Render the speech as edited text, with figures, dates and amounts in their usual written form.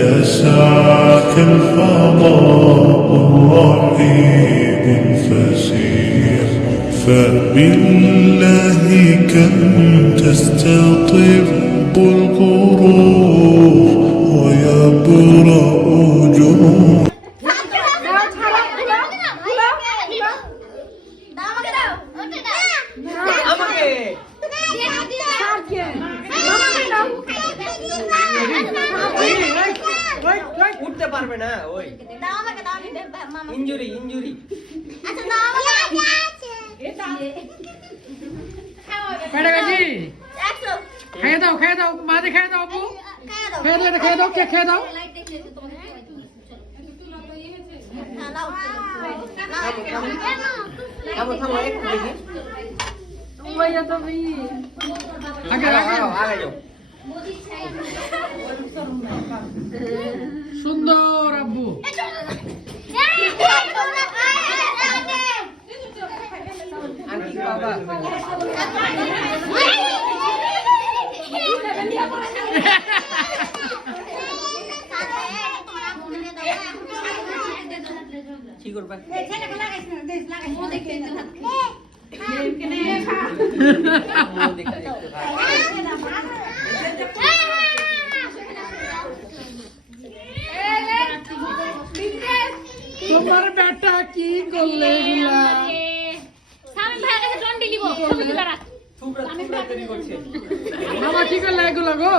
يسعك الفضاء الرحيم الفسيح فبالله كم تستطب القروح ويبرأ جروح উঠতে পারবে না ওই ইনজুরি ইনজুরি খেয়ে দাও মাঝে খেয়ে দাও আপু খেয়ে দাও কে খেয়ে দাও থামো থামো একটু দেখি আগে আগে যাও সুন্দর আব্বু আন্টি বাবা কি করবা তোমার বেটা কি করলে এগুলা তোমরা তৈরি করছে মামা কি করলে এগুলা গো